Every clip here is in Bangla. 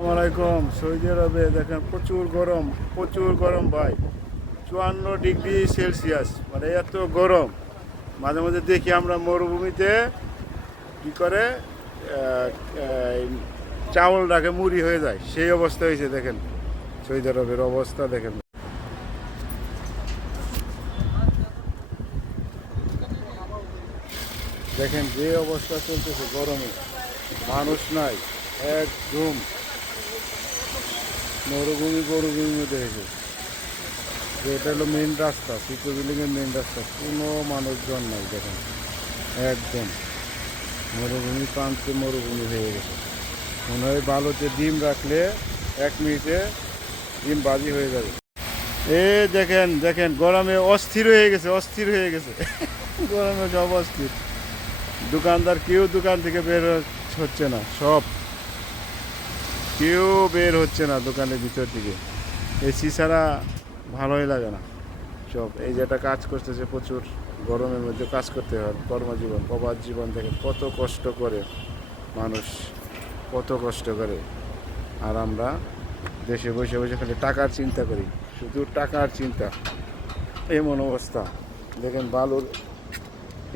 আসসালামাইকুম। সৌদি আরবে দেখেন প্রচুর গরম ভাই। 54 ডিগ্রি সেলসিয়াস, মানে এত গরম। মাঝে মাঝে দেখি আমরা মরুভূমিতে কি করে এই চাউল রাখে মুড়ি হয়ে যায়, সেই অবস্থা হয়েছে। দেখেন সৌদি আরবের অবস্থা দেখেন। দেখেন যে অবস্থা চলতেছে গরমে, মানুষ নাই, একদম মরুভূমির মধ্যে হয়েছে। যে এটা হলো মেন রাস্তা, সিকো বিল্ডিংয়ের মেন রাস্তা, কোনো মানুষজন নাই। দেখেন একদম মরুভূমি হয়ে গেছে। মনে হয় বালুতে ডিম রাখলে 1 মিনিটে ডিম বাজি হয়ে যাবে। এ দেখেন দেখেন গরমে অস্থির হয়ে গেছে গরমে সব অস্থির। দোকানদার কেউ দোকান থেকে বের হচ্ছে না, কেউ বের হচ্ছে না দোকানের ভিতর থেকে। এসি ছাড়া ভালোই লাগে না সব। এই যেটা কাজ করতেছে, প্রচুর গরমের মধ্যে কাজ করতে হয়, কর্মজীবন প্রবাস জীবন থেকে কত কষ্ট করে মানুষ, কত কষ্ট করে। আর আমরা দেশে বসে বসে খালি টাকার চিন্তা করি, শুধু টাকার চিন্তা। এমন অবস্থা। দেখেন বালুর,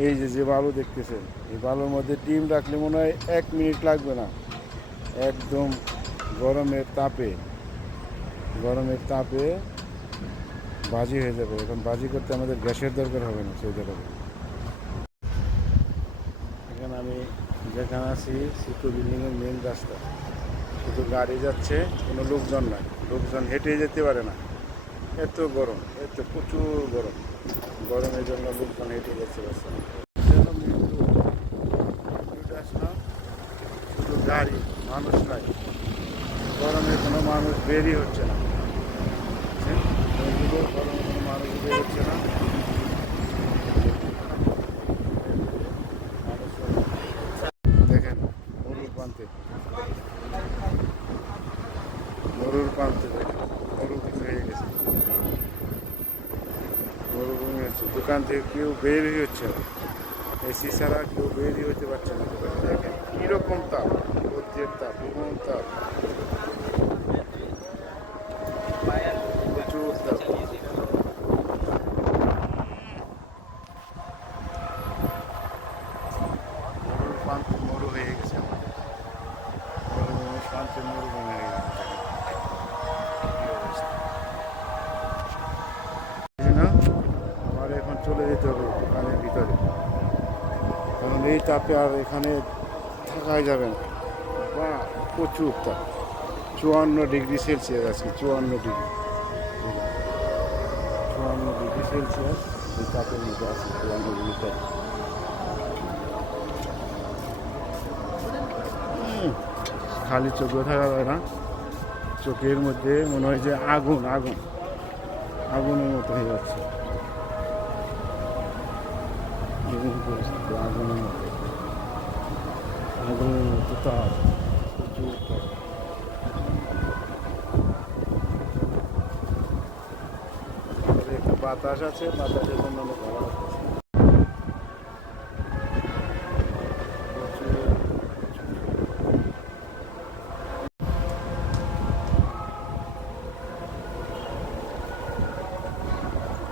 এই যে বালু দেখতেছেন, এই বালুর মধ্যে ডিম রাখলে মনে হয় 1 মিনিট লাগবে না। একদম গরমের তাপে বাজি হয়ে যাবে। এখন বাজি করতে আমাদের গ্যাসের দরকার হবে না সেই জায়গায়। এখানে আমি যেখানে আছি সিকো বিল্ডিংয়ের মেন রাস্তা, শুধু গাড়ি যাচ্ছে, কোনো লোকজন নাই, লোকজন হেঁটে যেতে পারে না। এত গরম, প্রচুর গরমের জন্য লোকজন হেঁটে যেতে পারছে না। আসলাম, শুধু গাড়ি, মানুষ নাই। গরমে কোনো মানুষ বেরই হচ্ছে না, গরমে কোনো মানুষ বের হচ্ছে না। দেখেন মরুর প্রান্তে দেখেন মরুভূমি হয়ে গেছে, মরুভূমি হচ্ছে। দোকান থেকে কেউ বেরই হচ্ছে না, এসি ছাড়া কেউ বেরই হতে পারছে না। দেখেন কীরকম তাপ, রোদ্রের তাপ, এমন তাপ, প্রচুর তাপ। মরুর প্রান্তে মরু হয়ে গেছে, মরুভূমির প্রান্তে মরুভূমি হয়ে গেছে। আমার এখন চলে যেতে হবে দোকানের ভিতরে, কারণ এই তাপে আর এখানে থাকাই যাবে না। বা প্রচুর তাপ, 54 ডিগ্রি সেলসিয়াস আছে, 54 ডিগ্রি সেলসিয়াস এই তাপের মধ্যে আছে, 54 ডিগ্রি তাপ। খালি চোখে থাকা যায় না, চোখের মধ্যে মনে হয় যে আগুনের মতো হয়ে যাচ্ছে। পরিস্থিতি আগুনের মতো তাপ, প্রচুর তাপ। একটু বাতাস আছে, বাতাসের জন্য অনেক ভালো লাগতেছে।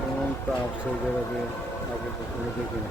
এমন তাপ সৌদি আরবে আগে কখনো দেখিনি।